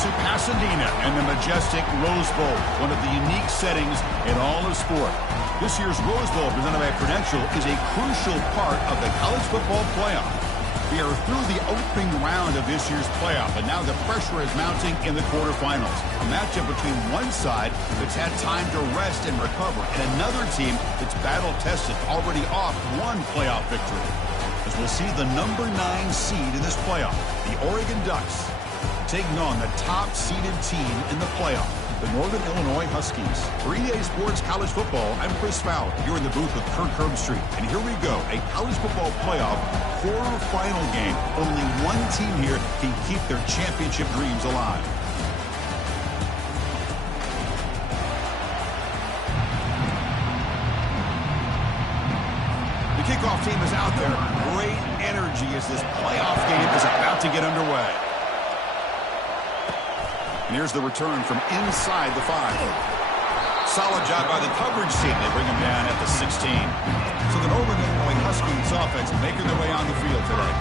to Pasadena and the majestic Rose Bowl, one of the unique settings in all of sport. This year's Rose Bowl, presented by Prudential, is a crucial part of the college football playoff. We are through the opening round of this year's playoff, and now the pressure is mounting in the quarterfinals. A matchup between one side that's had time to rest and recover, and another team that's battle-tested, already off one playoff victory. As we'll see the number 9 seed in this playoff, the Oregon Ducks, taking on the top-seeded team in the playoff, the Northern Illinois Huskies. For EA Sports College Football, I'm Chris Fowler. You're in the booth with Kirk Herbstreit. And here we go, a college football playoff quarterfinal game. Only one team here can keep their championship dreams alive. The kickoff team is out there. Great energy as this playoff game is about to get underway. And here's the return from inside the 5. Solid job by the coverage team. They bring him down at the 16. So the Northern Illinois Huskies offense making their way on the field today.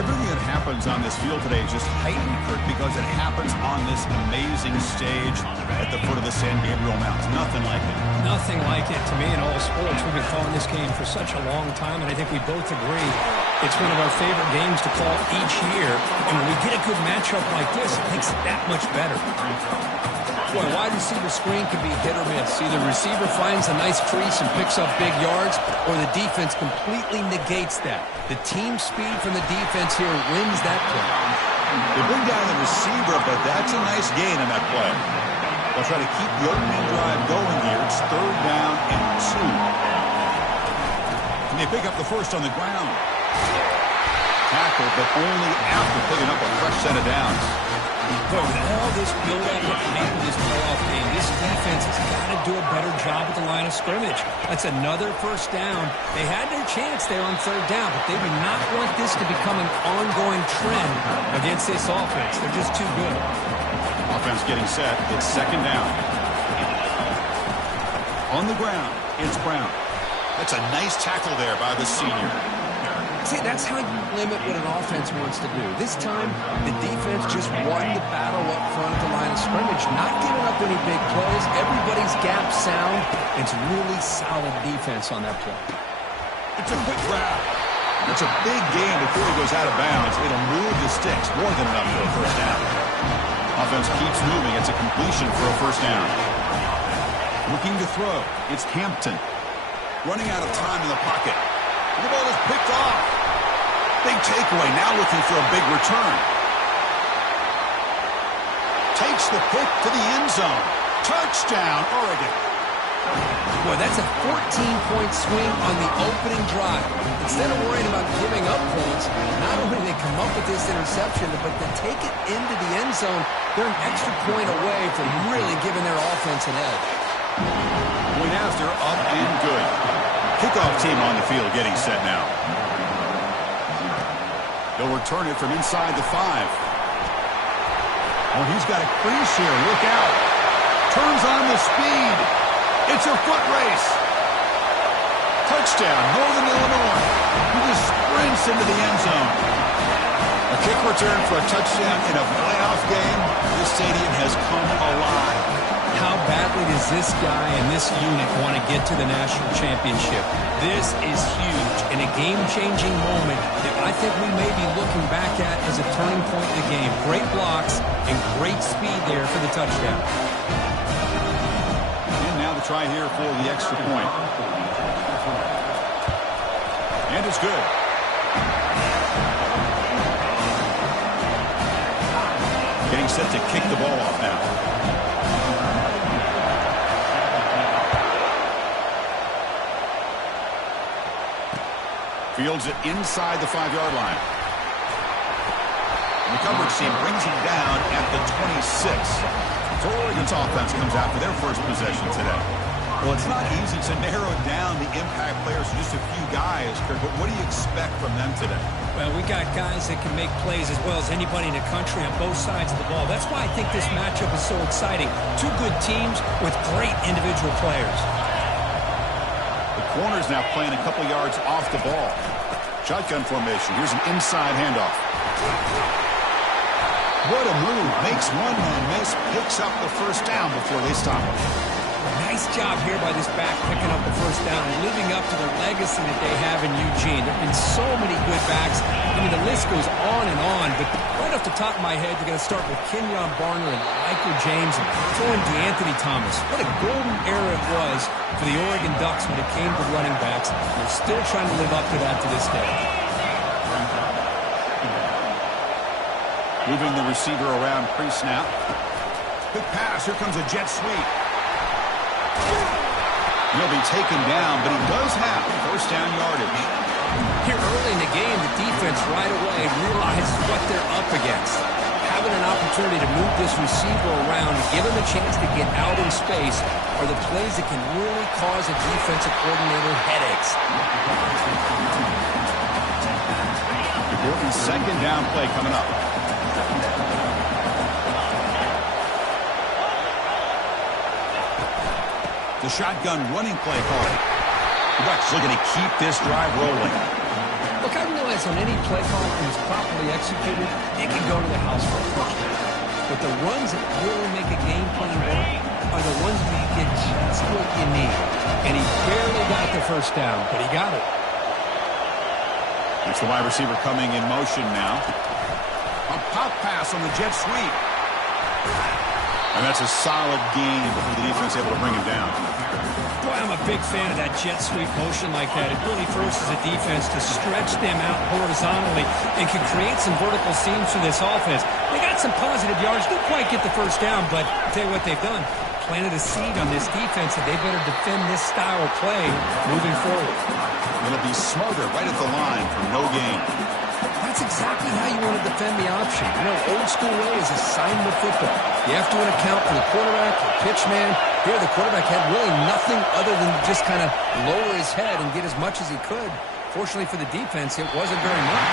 Everything that happens on this field today is just heightened, Kirk, because it happens on this amazing stage at the foot of the San Gabriel Mountains. Nothing like it. Nothing like it to me in all sports. We've been calling this game for such a long time, and I think we both agree it's one of our favorite games to call each year. And when we get a good matchup like this, it makes it that much better. Boy, wide receiver screen can be hit or miss. Either receiver finds a nice crease and picks up big yards, or the defense completely negates that. The team speed from the defense here wins that play. They bring down the receiver, but that's a nice gain in that play. They'll try to keep the opening drive going here. It's 3rd down and 2. And they pick up the first on the ground. Tackle, but only after picking up a fresh set of downs. Boy, with all this build-up and hype in this playoff game, this defense has got to do a better job at the line of scrimmage. That's another first down. They had their chance there on 3rd down, but they do not want this to become an ongoing trend against this offense. They're just too good. Offense getting set. It's 2nd down. On the ground, it's Brown. That's a nice tackle there by the senior. See, that's how you limit what an offense wants to do. This time, the defense just won the battle up front at the line of scrimmage, not giving up any big plays. Everybody's gap sound. It's really solid defense on that play. It's a quick grab. It's a big gain before he goes out of bounds. It'll move the sticks more than enough for a first down. Offense keeps moving. It's a completion for a first down. Looking to throw. It's Hampton. Running out of time in the pocket. The ball is picked off. Big takeaway, now looking for a big return. Takes the pick to the end zone. Touchdown, Oregon. Boy, that's a 14-point swing on the opening drive. Instead of worrying about giving up points, not only do they come up with this interception, but to take it into the end zone, they're an extra point away from really giving their offense an edge. Point after, up and good. Kickoff team on the field getting set now. They'll return it from inside the 5. Oh, he's got a crease here. Look out. Turns on the speed. It's a foot race. Touchdown, Northern Illinois. He just sprints into the end zone. A kick return for a touchdown in a playoff game. This stadium has come alive. How badly does this guy and this unit want to get to the national championship? This is huge and a game-changing moment that I think we may be looking back at as a turning point in the game. Great blocks and great speed there for the touchdown. And now the try here for the extra point. And it's good. Getting set to kick the ball off now. Fields it inside the 5-yard line. And the coverage team brings him down at the 26. So Oregon's offense comes out for their first possession today. Well, it's not easy to narrow down the impact players to just a few guys, Kirk, but what do you expect from them today? Well, we got guys that can make plays as well as anybody in the country on both sides of the ball. That's why I think this matchup is so exciting. Two good teams with great individual players. Corner's now playing a couple yards off the ball. Shotgun formation. Here's an inside handoff. What a move. Makes one man miss. Picks up the first down before they stop him. Nice job here by this back picking up the first down and living up to the legacy that they have in Eugene. There have been so many good backs. I mean, the list goes on and on, but right off the top of my head, you're going to start with Kenyon Barner and Michael James and throw in DeAnthony Thomas. What a golden era it was for the Oregon Ducks when it came to running backs. They're still trying to live up to that to this day. Moving the receiver around pre-snap. Good pass. Here comes a jet sweep. He'll be taken down, but he does have first down yardage. Here early in the game, the defense right away realizes what they're up against. Having an opportunity to move this receiver around and give him a chance to get out in space are the plays that can really cause a defensive coordinator headaches. Important second down play coming up. The shotgun running play call. The Ducks looking to keep this drive rolling. Look, I realize on any play call, when it's properly executed, it can go to the house for a touchdown. But the runs that really make a game plan work are the ones where you get just what you need. And he barely got the first down, but he got it. It's the wide receiver coming in motion now. A pop pass on the jet sweep. And that's a solid gain before the defense able to bring him down. Boy, I'm a big fan of that jet sweep motion like that. It really forces the defense to stretch them out horizontally and can create some vertical seams for this offense. They got some positive yards. Didn't quite get the first down, but I'll tell you what they've done. Planted a seed on this defense that they better defend this style of play moving forward. It'll be smothered right at the line for no gain. That's exactly how you want to defend the option. You know, old school way is assignment football. You have to account for the quarterback, the pitch man. Here, the quarterback had really nothing other than just kind of lower his head and get as much as he could. Fortunately for the defense, it wasn't very much.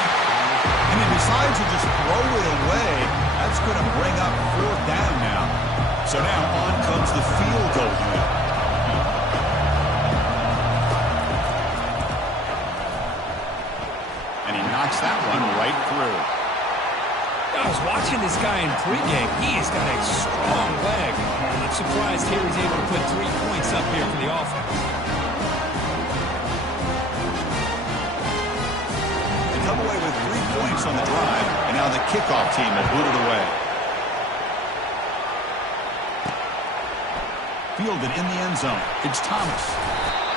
And he decides to just throw it away. That's going to bring up fourth down now. So now on comes the field goal unit. And he knocks that one right through. I was watching this guy in pregame. He has got a strong leg. I'm surprised here he's able to put 3 points up here for the offense. They come away with 3 points on the drive, and now the kickoff team will boot it away. Fielded in the end zone. It's Thomas.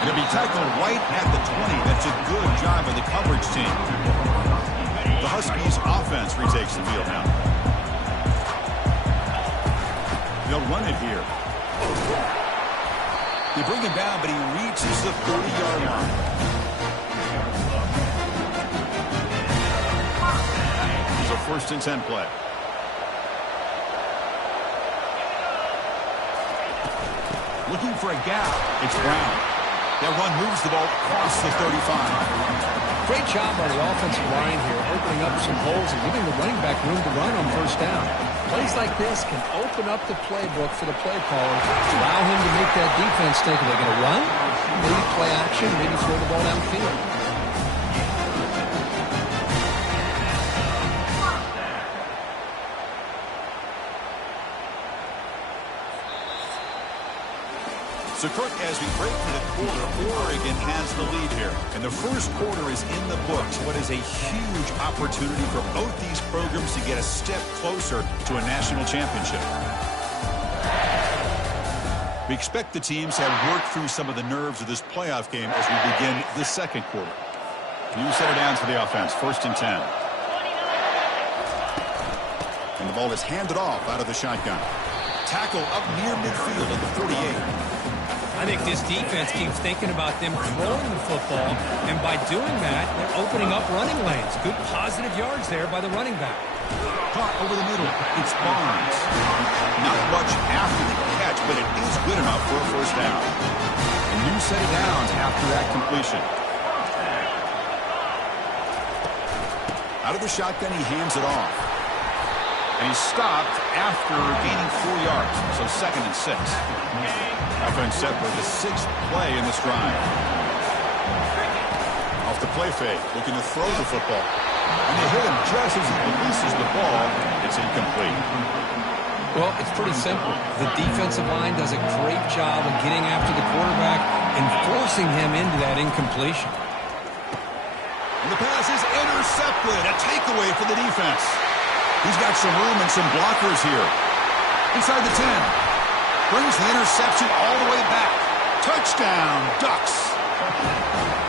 And he'll be tackled right at the 20. That's a good job by the coverage team. The Huskies offense retakes the field now. They'll run it here. They bring him down, but he reaches the 30-yard line. It's a 1st and 10 play. Looking for a gap. It's Brown. That run moves the ball across the 35. Great job by the offensive line here, opening up some holes and giving the running back room to run on first down. Plays like this can open up the playbook for the play caller, allow him to make that defense think, are they going to run? Maybe play action, maybe throw the ball downfield. So, Kirk, as we break for the quarter, Oregon has the lead here. And the first quarter is in the books. What is a huge opportunity for both these programs to get a step closer to a national championship. We expect the teams to have worked through some of the nerves of this playoff game as we begin the second quarter. New set of downs for the offense. 1st and 10. And the ball is handed off out of the shotgun. Tackle up near midfield at the 48. I think this defense keeps thinking about them throwing the football, and by doing that, they're opening up running lanes. Good positive yards there by the running back. Caught over the middle. It's Barnes. Not much after the catch, but it is good enough for a first down. A new set of downs after that completion. Out of the shotgun, he hands it off. And he's stopped after gaining 4 yards. So 2nd and 6. Offense set for the 6th play in this drive. Off the play fake, looking to throw the football. And they hit him just as he releases the ball. It's incomplete. Well, it's pretty simple. The defensive line does a great job of getting after the quarterback and forcing him into that incompletion. And the pass is intercepted. A takeaway for the defense. He's got some room and some blockers here. Inside the 10. Brings the interception all the way back. Touchdown, Ducks.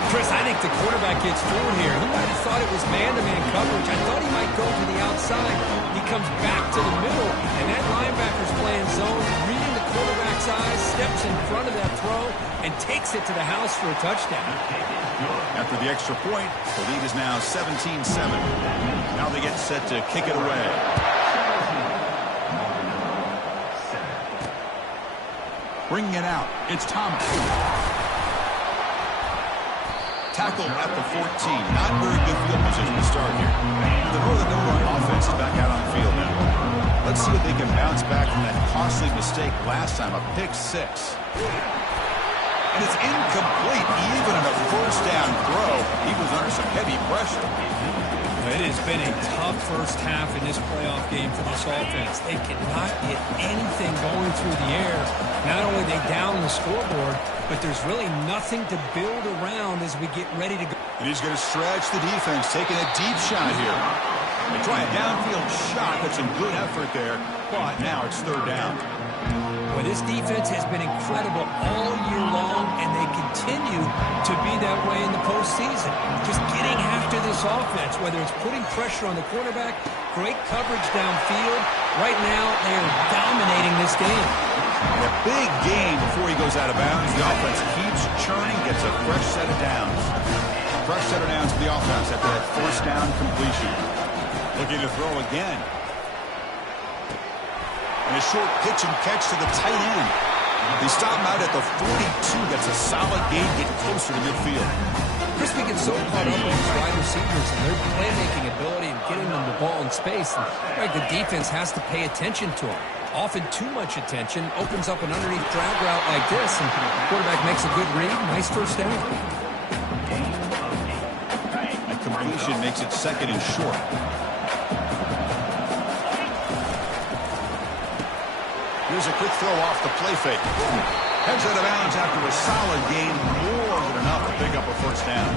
Chris, I think the quarterback gets forward here. He might have thought it was man-to-man coverage. I thought he might go to the outside. He comes back to the middle, and that linebacker's playing zone, reading the quarterback's eyes, steps in front of that throw, and takes it to the house for a touchdown. After the extra point, the lead is now 17-7. Now they get set to kick it away. Bringing it out, it's Thomas. Tackled at the 14. Not very good field position to start here. The Northern Illinois offense is back out on the field now. Let's see if they can bounce back from that costly mistake last time, a pick 6. And it's incomplete. Even on a first down throw, he was under some heavy pressure. It has been a tough first half in this playoff game for this offense. They cannot get anything going through the air. Not only are they down the scoreboard, but there's really nothing to build around as we get ready to go. And he's going to stretch the defense, taking a deep shot here. They try a downfield shot. That's some good effort there, but now it's third down. Well, this defense has been incredible all year long, and they continue to be that way in the postseason. Just getting after this offense, whether it's putting pressure on the quarterback, great coverage downfield. Right now, they are dominating this game. And a big game before he goes out of bounds. The offense keeps churning, gets a fresh set of downs. Fresh set of downs for the offense after that first down completion. Looking to throw again. And a short pitch and catch to the tight end. They stop him out at the 42. That's a solid gain, get closer to midfield. Chris, we get so caught up with these wide receivers and their playmaking ability and getting them the ball in space. And, right, the defense has to pay attention to them. Often too much attention opens up an underneath drag route like this, and the quarterback makes a good read. Nice first down. That completion makes it second and short. Here's a quick throw off the play fake. Heads out of bounds after a solid gain, more than enough to pick up a first down.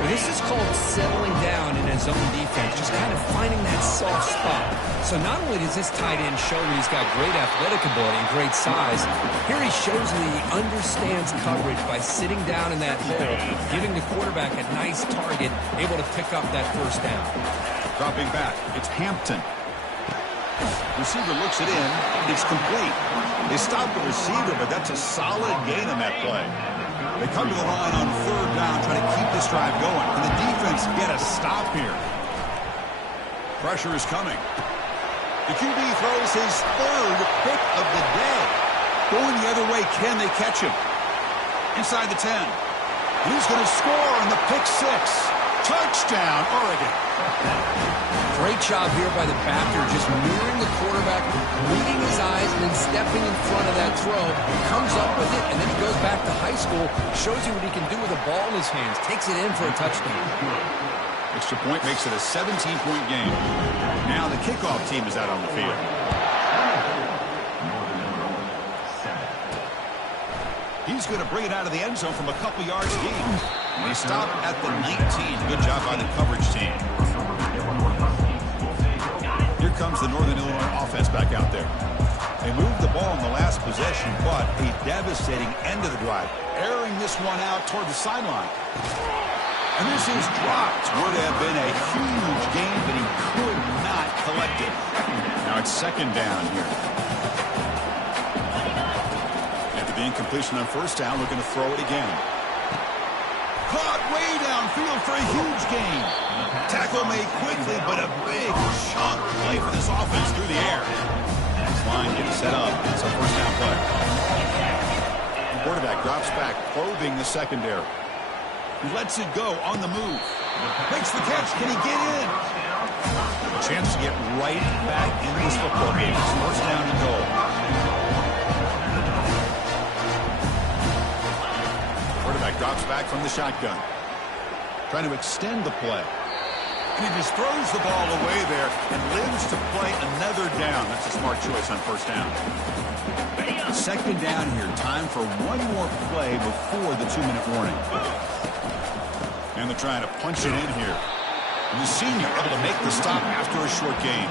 Well, this is called settling down in his own defense, just kind of finding that soft spot. So not only does this tight end show that he's got great athletic ability and great size, here he shows that he understands coverage by sitting down in that hole, giving the quarterback a nice target, able to pick up that first down. Dropping back, it's Hampton. Receiver looks it in. It's complete. They stop the receiver, but that's a solid gain on that play. They come to the line on third down, trying to keep this drive going. Can the defense get a stop here? Pressure is coming. The QB throws his third pick of the day. Going the other way, can they catch him? Inside the 10. And he's going to score on the pick 6. Touchdown, Oregon. Great job here by the backer, just mirroring the quarterback, reading his eyes, and then stepping in front of that throw. Comes up with it, and then he goes back to high school, shows you what he can do with a ball in his hands, takes it in for a touchdown. Extra point makes it a 17-point game. Now the kickoff team is out on the field. He's going to bring it out of the end zone from a couple yards deep. And they stop at the 19. Good job by the coverage team. Here comes the Northern Illinois offense back out there. They moved the ball in the last possession, but a devastating end of the drive. Airing this one out toward the sideline. And this is dropped. Would have been a huge gain, but he could not collect it. Now it's second down here. After the incompletion on first down, looking to throw it again. Caught way downfield for a huge gain. Tackle made quickly, but a big chunk play for this offense through the air. This line gets set up. It's a first down play. The quarterback drops back, probing the secondary. He lets it go on the move. Makes the catch. Can he get in? A chance to get right back into this football game. It's first down and goal. Quarterback drops back from the shotgun. Trying to extend the play. He just throws the ball away there and lives to play another down. That's a smart choice on first down. Second down here. Time for one more play before the 2-minute warning. And they're trying to punch it in here. And the senior able to make the stop after a short gain.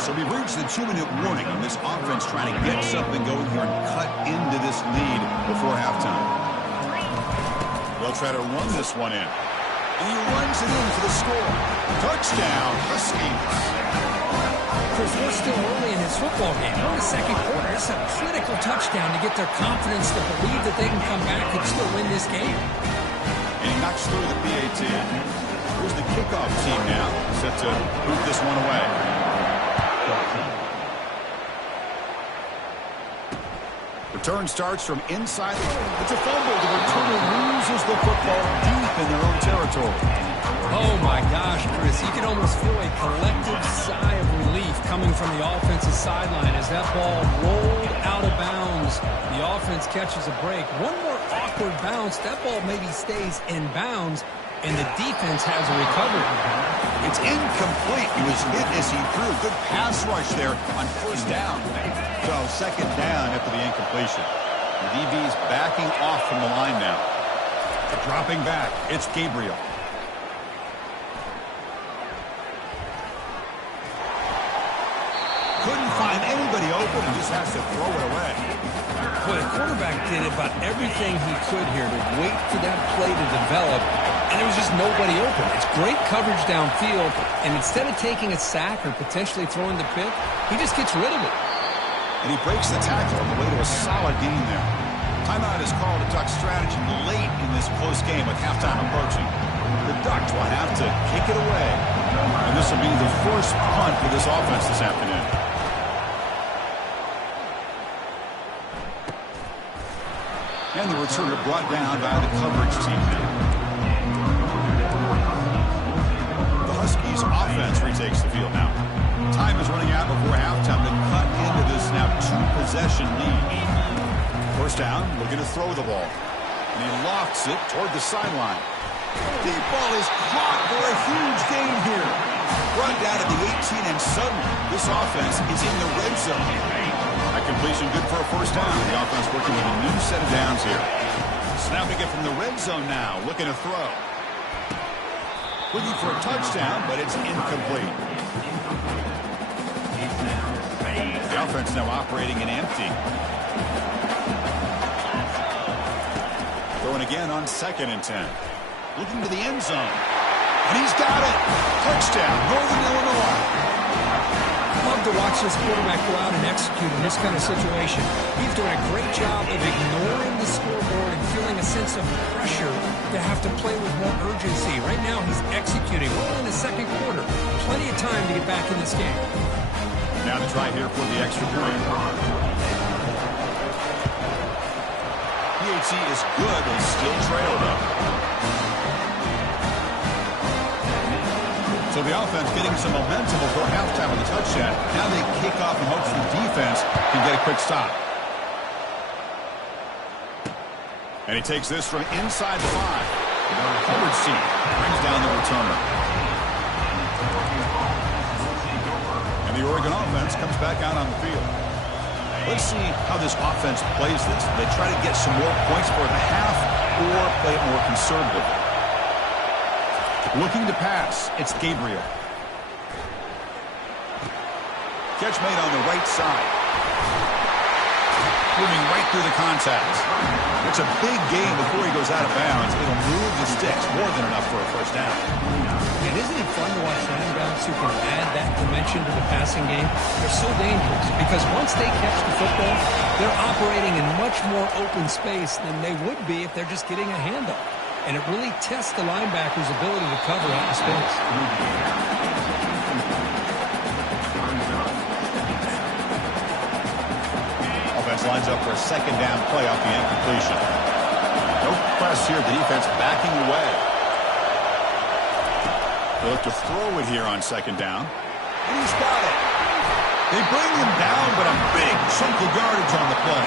So we've reached the 2-minute warning on this offense trying to get something going here and cut into this lead before halftime. They'll try to run this one in. And he runs it in for the score. Touchdown, Huskies. Chris, we're still early in this football game. We're in the second quarter. It's a critical touchdown to get their confidence to believe that they can come back and still win this game. And he knocks through the PAT. Here's the kickoff team now, set to boot this one away. Return starts from inside. It's a fumble. The returner loses the football deep in their own territory. Oh, my gosh, Chris. You can almost feel a collective sigh of relief coming from the offensive sideline as that ball rolled out of bounds. The offense catches a break. One more awkward bounce. That ball maybe stays in bounds, and the defense has a recovery. It's incomplete. He was hit as he threw. Good pass rush there on first down. So second down after the incompletion. The DB's backing off from the line now. Dropping back, it's Gabriel. Couldn't find anybody open and just has to throw it away. Boy, the quarterback did about everything he could here to wait for that play to develop, and there was just nobody open. It's great coverage downfield, and instead of taking a sack or potentially throwing the pick, he just gets rid of it. And he breaks the tackle on the way to a solid gain there. Timeout is called to talk strategy late in this close game with halftime approaching. The Ducks will have to kick it away, and this will be the first punt for this offense this afternoon. And the returner brought down by the coverage team now. The Huskies offense retakes the field now. Time is running out before halftime to cut into this now two-possession lead. First down, looking to throw the ball. And he lofts it toward the sideline. Deep ball is caught for a huge gain here. Brought down to the 18, and suddenly this offense is in the red zone. That completion good for a first down. The offense working with a new set of downs here. Snapping it from the red zone now, looking to throw. Looking for a touchdown, but it's incomplete. The offense now operating in empty. Throwing again on 2nd and 10. Looking to the end zone. And he's got it. Touchdown, Northern Illinois. Love to watch this quarterback go out and execute in this kind of situation. He's doing a great job of ignoring the scoreboard and feeling a sense of pressure to have to play with more urgency. Right now, he's executing. We're in the second quarter. Plenty of time to get back in this game. Now to try here for the extra point. PAT is good and still trail, though. So the offense getting some momentum before halftime with a touchdown. Now they kick off in hopes the defense can get a quick stop. And he takes this from inside the 5. The coverage team brings down the returner. And the Oregon offense comes back out on the field. Let's see how this offense plays this. They try to get some more points for the half or play it more conservatively. Looking to pass, it's Gabriel. Catch made on the right side. Moving right through the contact. It's a big gain before he goes out of bounds. It'll move the sticks, more than enough for a first down. And isn't it fun to watch running backs who can add that dimension to the passing game? They're so dangerous because once they catch the football, they're operating in much more open space than they would be if they're just getting a handoff. And it really tests the linebacker's ability to cover out in space. Offense lines up for a second down play off the incompletion. No press here. The defense backing away. They'll look to throw it here on second down. And he's got it. They bring him down, but a big chunk of yardage on the play.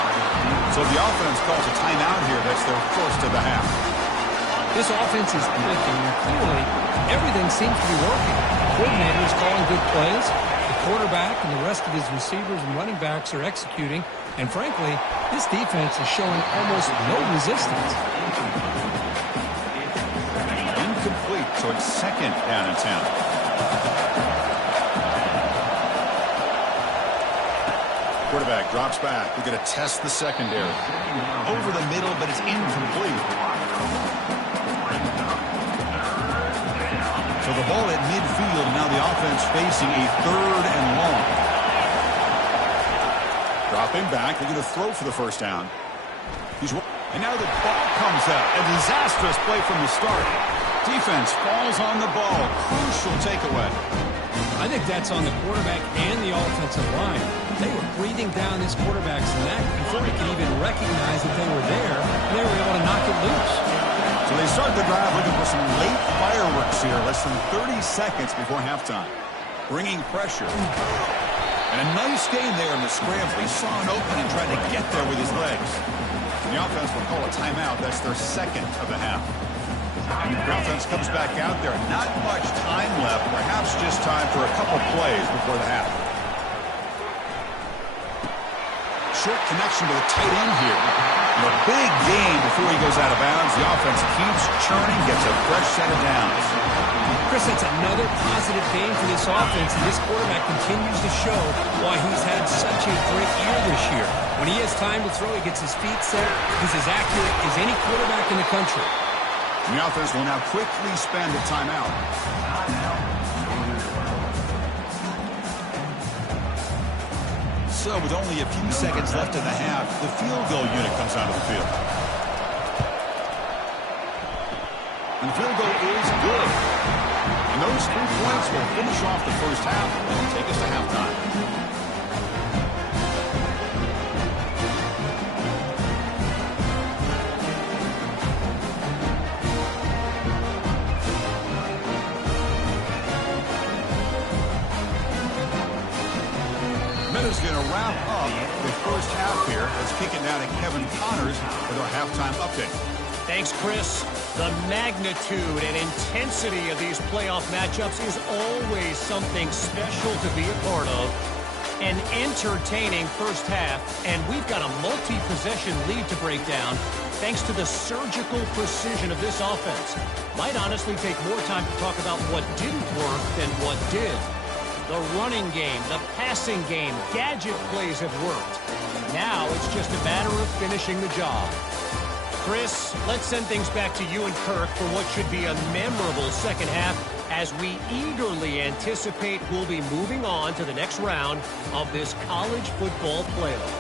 So the offense calls a timeout here. That's their first of the half. This offense is clicking, and clearly everything seems to be working. The coordinator is calling good plays. The quarterback and the rest of his receivers and running backs are executing. And frankly, this defense is showing almost no resistance. Incomplete, so it's second down and 10. Quarterback drops back. We're going to test the secondary. Over the middle, but it's incomplete. So the ball at midfield. Now the offense facing a 3rd and long. Dropping back. They're going to throw for the first down. And now the ball comes out. A disastrous play from the start. Defense falls on the ball. Crucial takeaway. I think that's on the quarterback and the offensive line. They were breathing down this quarterback's neck before he could even recognize that they were there, and they were able to knock it loose. So they start the drive looking for some late fireworks here, less than 30 seconds before halftime. Bringing pressure. And a nice gain there in the scramble. He saw an opening and tried to get there with his legs. The offense will call a timeout. That's their second of the half. And the offense comes back out there. Not much time left. Perhaps just time for a couple plays before the half. Short connection to the tight end here. And a big gain before he goes out of bounds. The offense keeps churning, gets a fresh set of downs. Chris, that's another positive gain for this offense, and this quarterback continues to show why he's had such a great year this year. When he has time to throw, he gets his feet set. He's as accurate as any quarterback in the country. And the offense will now quickly spend a timeout. So with only a few seconds left in the half, the field goal unit comes onto the field. And the field goal is good. And those 3 points will finish off the first half and take us to halftime. Is going to wrap up the first half here. Let's kick it down to Kevin Connors with our halftime update. Thanks, Chris. The magnitude and intensity of these playoff matchups is always something special to be a part of. An entertaining first half, and we've got a multi-possession lead to break down thanks to the surgical precision of this offense. Might honestly take more time to talk about what didn't work than what did. The running game, the passing game, gadget plays have worked. Now it's just a matter of finishing the job. Chris, let's send things back to you and Kirk for what should be a memorable second half as we eagerly anticipate we'll be moving on to the next round of this college football playoff.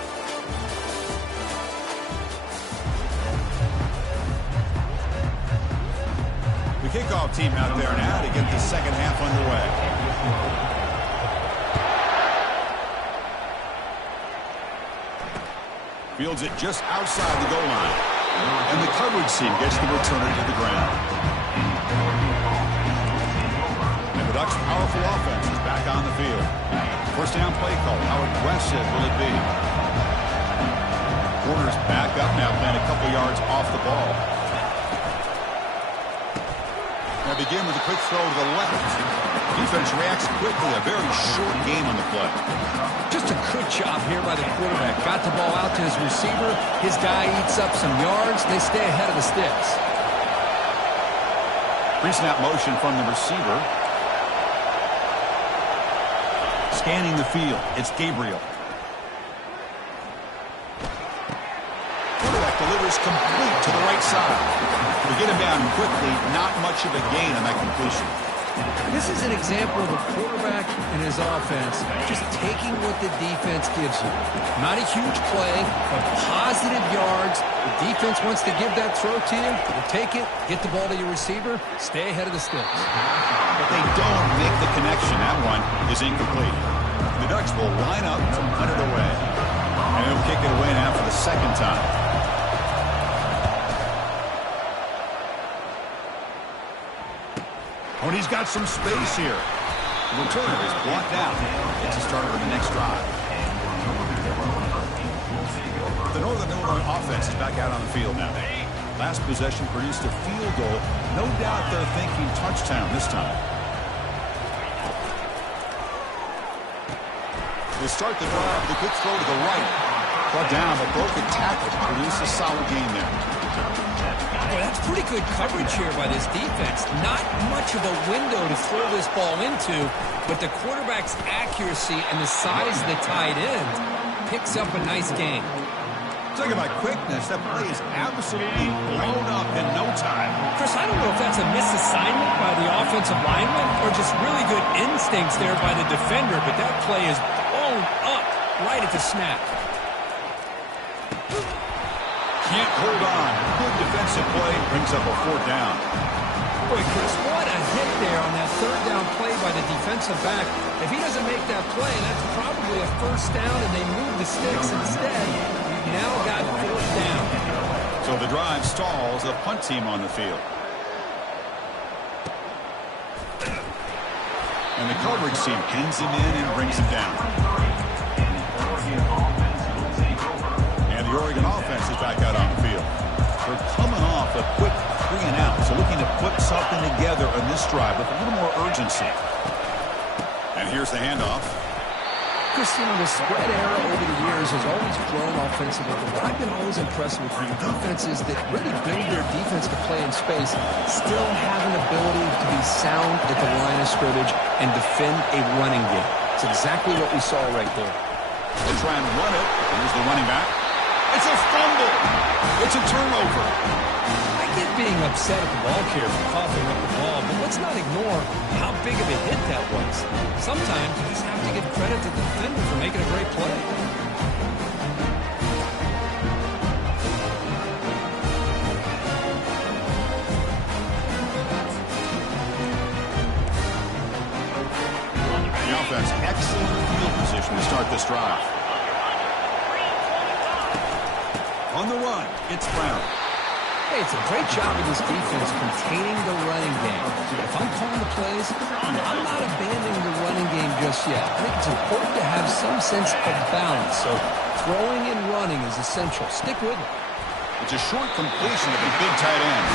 The kickoff team out there now to get the second half underway. Fields it just outside the goal line. And the coverage team gets the returner to the ground. And the Ducks' powerful offense is back on the field. First down play call. How aggressive will it be? Corners back up now, playing a couple yards off the ball. Now begin with a quick throw to the left. Defense reacts quickly. A very short game on the play. Just a good job here by the quarterback. Got the ball out to his receiver. His guy eats up some yards. They stay ahead of the sticks. Pre-snap motion from the receiver. Scanning the field. It's Gabriel. Quarterback delivers complete to the right side. To get him down quickly, not much of a gain on that completion. This is an example of a quarterback and his offense just taking what the defense gives you. Not a huge play, but positive yards. The defense wants to give that throw to you. You take it, get the ball to your receiver, stay ahead of the sticks. But they don't make the connection. That one is incomplete. The Ducks will line up to punt it away. And he'll kick it away now for the second time. Oh, and he's got some space here. The returner is blocked out. It's a starter in the next drive. The Northern Illinois offense is back out on the field now. Last possession produced a field goal. No doubt they're thinking touchdown this time. They start the drive with a quick throw to the right. Brought down, but broken tackle produced a solid gain there. Well, that's pretty good coverage here by this defense. Not much of a window to throw this ball into, but the quarterback's accuracy and the size of the tight end picks up a nice gain. Talking about quickness, that play is absolutely blown up in no time. Chris, I don't know if that's a misassignment by the offensive lineman or just really good instincts there by the defender, but that play is blown up right at the snap. Can't hold on. Good defensive play brings up a 4th down. Boy, Chris, what a hit there on that 3rd down play by the defensive back. If he doesn't make that play, that's probably a 1st down, and they move the sticks instead. We've now got 4th down. So the drive stalls, the punt team on the field. And the coverage team pins him in and brings him down. And the Oregon offense is back out on the field. They're coming off a quick 3-and-out, so looking to put something together on this drive with a little more urgency. And here's the handoff. Chris, you know, the spread era over the years has always grown offensively, but what I've been always impressed with the defenses that really build their defense to play in space still have an ability to be sound at the line of scrimmage and defend a running game. It's exactly what we saw right there. They try and run it. Here's the running back. It's a fumble. It's a turnover. I get being upset at the ball carrier for coughing up the ball, but let's not ignore how big of a hit that was. Sometimes you just have to give credit to the defender for making a great play. The offense, excellent field position to start this drive. On the run, it's Brown. Hey, it's a great job of this defense containing the running game. If I'm calling the plays, I'm not abandoning the running game just yet. I think it's important to have some sense of balance. So throwing and running is essential. Stick with it. It's a short completion of a big tight end.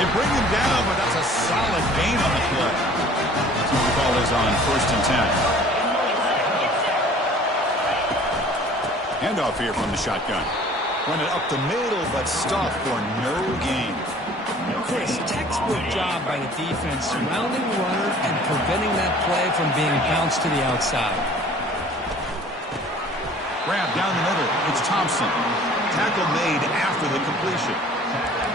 They bring him down, but that's a solid gain on the play. That's what the call is on 1st and 10. Handoff here from the shotgun. Run it up the middle, but stop for no gain. Chris, textbook job by the defense, surrounding the runner and preventing that play from being bounced to the outside. Grab down the middle. It's Thompson. Tackle made after the completion.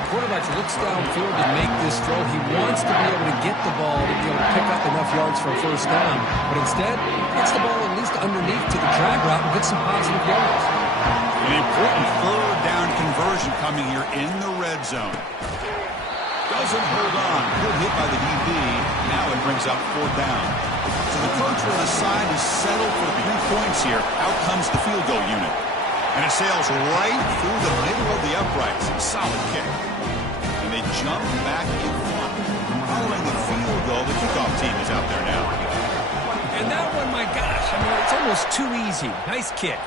Quarterback looks downfield to make this throw. He wants to be able to get the ball to be able to pick up enough yards for a 1st down. But instead, gets the ball at least underneath to the drag route and gets some positive yards. An important 3rd down conversion coming here in the red zone. Doesn't hold on. Good hit by the DB. Now it brings up 4th down. So the coach on the side has settled for 3 points here. Out comes the field goal unit. And it sails right through the middle of the uprights. Solid kick. And they jump back in front. Following the field goal, the kickoff team is out there now. And that one, my gosh, I mean, it's almost too easy. Nice kick.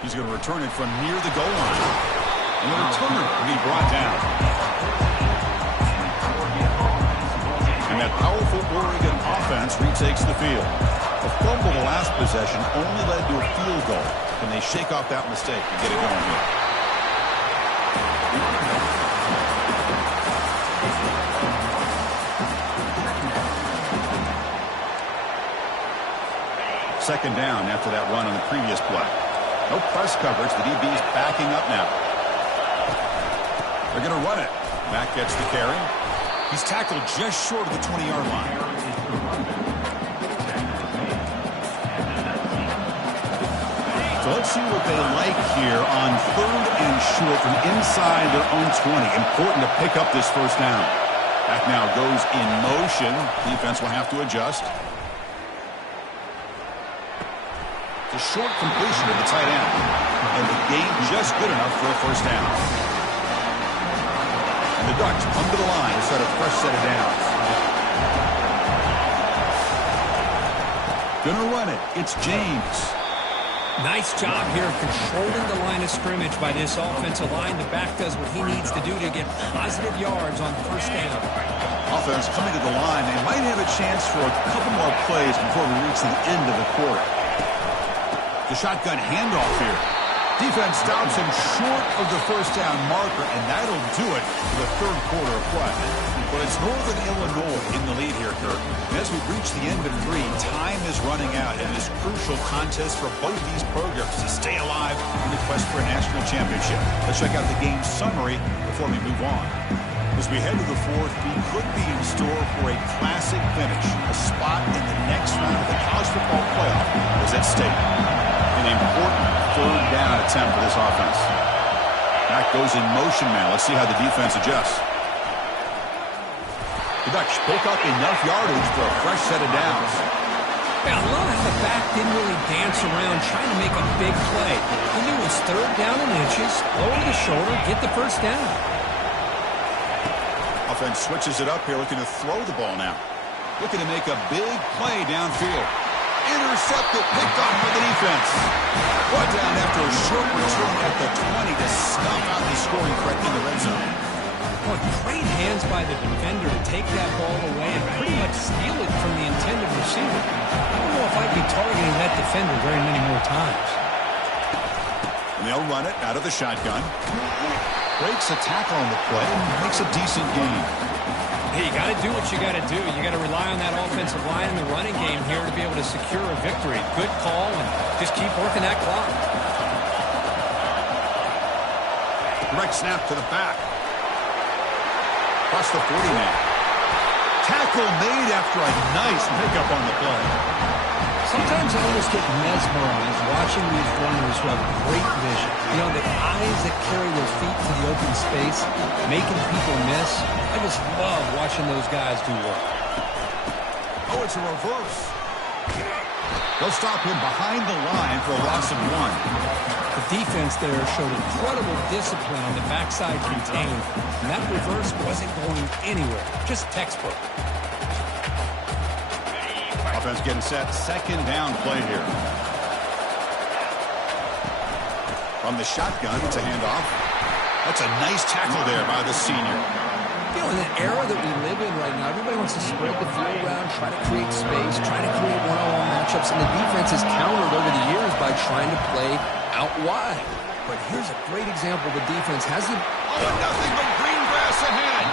He's going to return it from near the goal line. And the returner will be brought down. And that powerful Oregon offense retakes the field. The fumble the last possession only led to a field goal. Can they shake off that mistake and get it going here? Second down after that run on the previous play. No press coverage. The DB's backing up now. They're going to run it. Mack gets the carry. He's tackled just short of the 20-yard line. So let's see what they like here on 3rd and short from inside their own 20. Important to pick up this 1st down. Mack now goes in motion. Defense will have to adjust. It's a short completion of the tight end. And the gain just good enough for a 1st down. And the Ducks come to the line to set a fresh set of downs. Gonna run it. It's James. Nice job here of controlling the line of scrimmage by this offensive line. The back does what he needs to do to get positive yards on first down. Offense coming to the line. They might have a chance for a couple more plays before we reach the end of the quarter. The shotgun handoff here. Defense stops him short of the first down marker, and that'll do it for the third quarter of play. But it's Northern Illinois in the lead here, Kirk. And as we reach the end of 3, time is running out in this crucial contest for both these programs to stay alive in the quest for a national championship. Let's check out the game summary before we move on. As we head to the fourth, we could be in store for a classic finish. A spot in the next round of the college football playoff is at stake. An important third down attempt for this offense. Back goes in motion now. Let's see how the defense adjusts. The Dutch pick up enough yardage for a fresh set of downs. Yeah, I love how the back didn't really dance around trying to make a big play. He knew it was third down in inches, over the shoulder, get the first down. Offense switches it up here, looking to throw the ball now. Looking to make a big play downfield. Intercepted, picked off by the defense. Brought down after a short return at the 20 to snuff out the scoring threat in the red zone. Well, great hands by the defender to take that ball away and pretty much steal it from the intended receiver. I don't know if I'd be targeting that defender very many more times. And they'll run it out of the shotgun. Breaks a tackle on the play and makes a decent gain. Hey, you got to do what you got to do. You got to rely on that offensive line in the running game here to be able to secure a victory. Good call, and just keep working that clock. Direct snap to the back. Across the 40 now. Tackle made after a nice pickup on the play. Sometimes I almost get mesmerized watching these runners who have great vision. You know, the eyes that carry their feet to the open space, making people miss. I just love watching those guys do work. Oh, it's a reverse. They'll stop him behind the line for a loss of 1. The defense there showed incredible discipline on the backside contained, and that reverse wasn't going anywhere. Just textbook. Offense getting set. Second down play here. From the shotgun, it's a handoff. That's a nice tackle there by the senior. You know, in the era that we live in right now, everybody wants to spread the field around, try to create space, try to create one-on-one matchups, and the defense has countered over the years by trying to play out wide. But here's a great example. The defense hasn't... Oh, nothing but green grass ahead.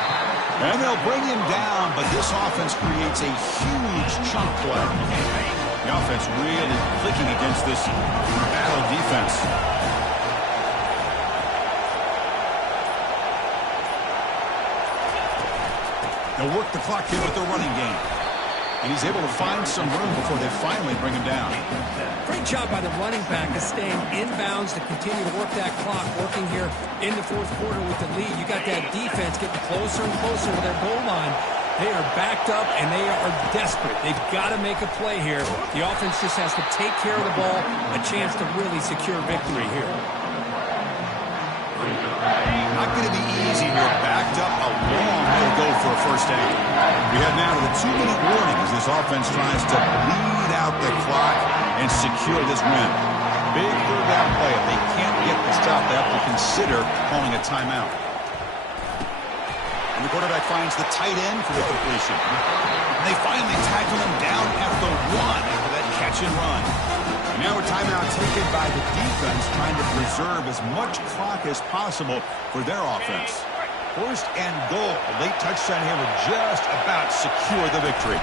And they'll bring him down, but this offense creates a huge chunk play. The offense really clicking against this battle defense. They'll work the clock here with their running game. And he's able to find some room before they finally bring him down. Great job by the running back of staying inbounds to continue to work that clock, working here in the fourth quarter with the lead. You got that defense getting closer and closer to their goal line. They are backed up, and they are desperate. They've got to make a play here. The offense just has to take care of the ball, a chance to really secure victory here. Not going to be easy here. Backed up a long way to go for a first down. We head now to the 2-minute warning as this offense tries to bleed out the clock and secure this win. Big third down play. If they can't get the stop, they have to consider calling a timeout. And the quarterback finds the tight end for the completion. And they finally tackle him down at the 1 after that catch and run. And now a timeout taken by the defense, trying to preserve as much clock as possible for their offense. First and goal. A late touchdown here would just about secure the victory.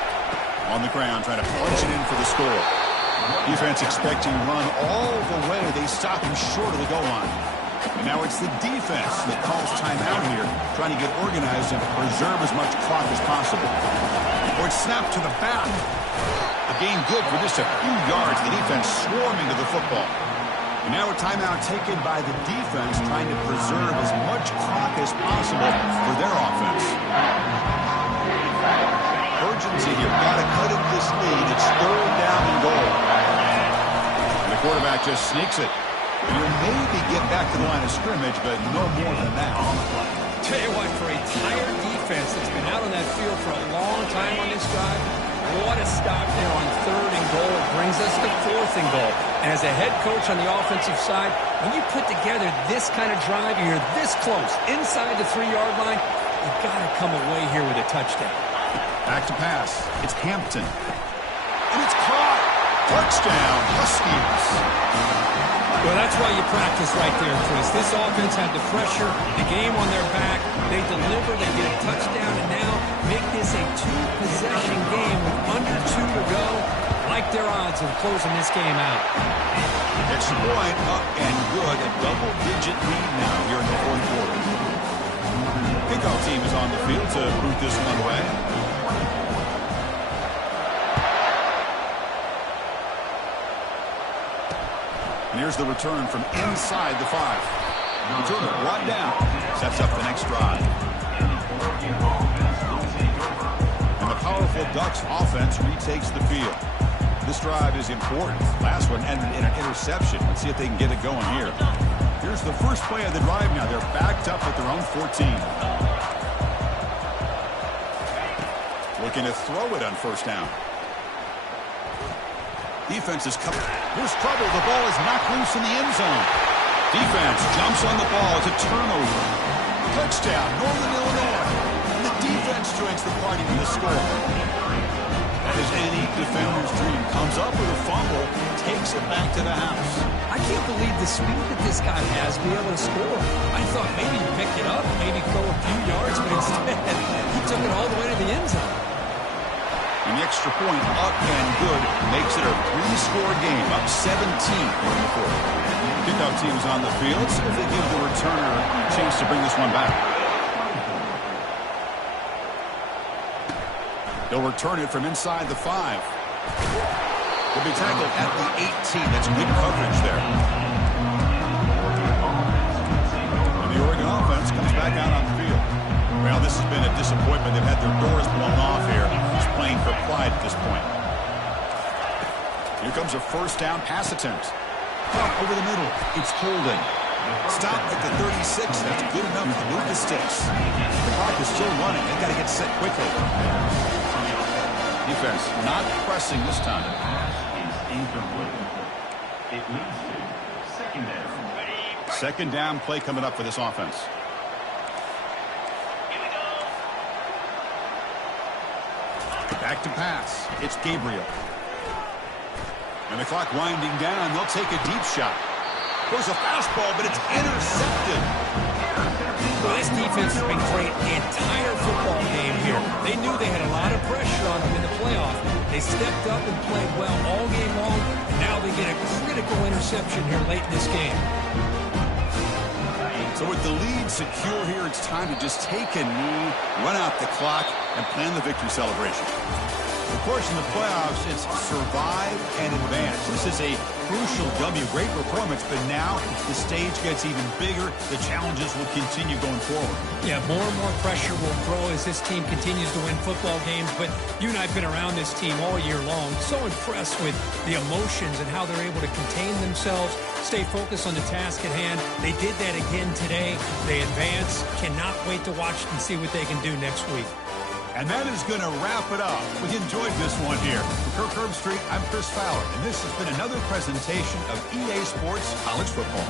On the ground, trying to punch it in for the score. Defense expecting run all the way. They stop him short of the goal line. And now it's the defense that calls timeout here, trying to get organized and preserve as much clock as possible. Or it's snapped to the back. A gain good for just a few yards. The defense swarming to the football. And now a timeout taken by the defense, trying to preserve as much clock as possible for their offense. Urgency here. Got to cut it this lead. It's third down and goal. And the quarterback just sneaks it. And he'll maybe get back to the line of scrimmage, but no more than that. Tell you what, for a tired defense that's been out on that field for a long time on this drive, What a stop there on 3rd and goal. It brings us to 4th and goal. And as a head coach on the offensive side, when you put together this kind of drive, you're this close, inside the 3-yard line, you've got to come away here with a touchdown. Back to pass. It's Hampton. And it's caught. Touchdown, Huskies. Well, that's why you practice right there, Chris. This offense had the pressure, the game on their back. They deliver, they get a touchdown, and now make this a 2-possession game with under 2 to go. Like their odds of closing this game out. Extra point up and good. A double-digit lead now here in the 4th quarter. Kickoff team is on the field to boot this one away. And here's the return from inside the 5. Returner brought down. Sets up the next drive. And the powerful Ducks offense retakes the field. This drive is important. Last one ended in an interception. Let's see if they can get it going here. Here's the first play of the drive now. They're backed up at their own 14. Looking to throw it on 1st down. Defense is coming. Here's trouble. The ball is knocked loose in the end zone. Defense jumps on the ball. It's a turnover. Touchdown, Northern Illinois. And the defense joins the party with a score. That is any defender's dream. Comes up with a fumble, takes it back to the house. I can't believe the speed that this guy has to be able to score. I thought maybe he picked it up, maybe go a few yards, but instead he took it all the way to the end zone. And the extra point up and good makes it a 3-score game, up 17 in the 4th. Kickoff team is on the field, so they give the returner a chance to bring this one back. They'll return it from inside the 5. They'll be tackled at the 18. That's good coverage there. And the Oregon offense comes back out on the field. Well, this has been a disappointment. They've had their doors blown off here. Just playing for pride at this point. Here comes a 1st down pass attempt. Over the middle. It's Holden. Stopped at the 36. That's good enough to move the sticks. The clock is still running. They've got to get set quickly. Defense not pressing this time. Second down play coming up for this offense. Back to pass. It's Gabriel. And the clock winding down. They'll take a deep shot. There's a fastball, but it's intercepted. Well, this defense has been great the entire football game here. They knew they had a lot of pressure on them in the playoff. They stepped up and played well all game long, and now they get a critical interception here late in this game. So with the lead secure here, it's time to just take a knee, run out the clock, and plan the victory celebration. Of course, in the playoffs, it's survive and advance. This is a crucial W. Great performance, but now the stage gets even bigger. The challenges will continue going forward. Yeah, more and more pressure will grow as this team continues to win football games, but you and I have been around this team all year long. So impressed with the emotions and how they're able to contain themselves, stay focused on the task at hand. They did that again today. They advance. Cannot wait to watch and see what they can do next week. And that is going to wrap it up. We enjoyed this one here. For Kirk Herbstreit, I'm Chris Fowler, and this has been another presentation of EA Sports College Football.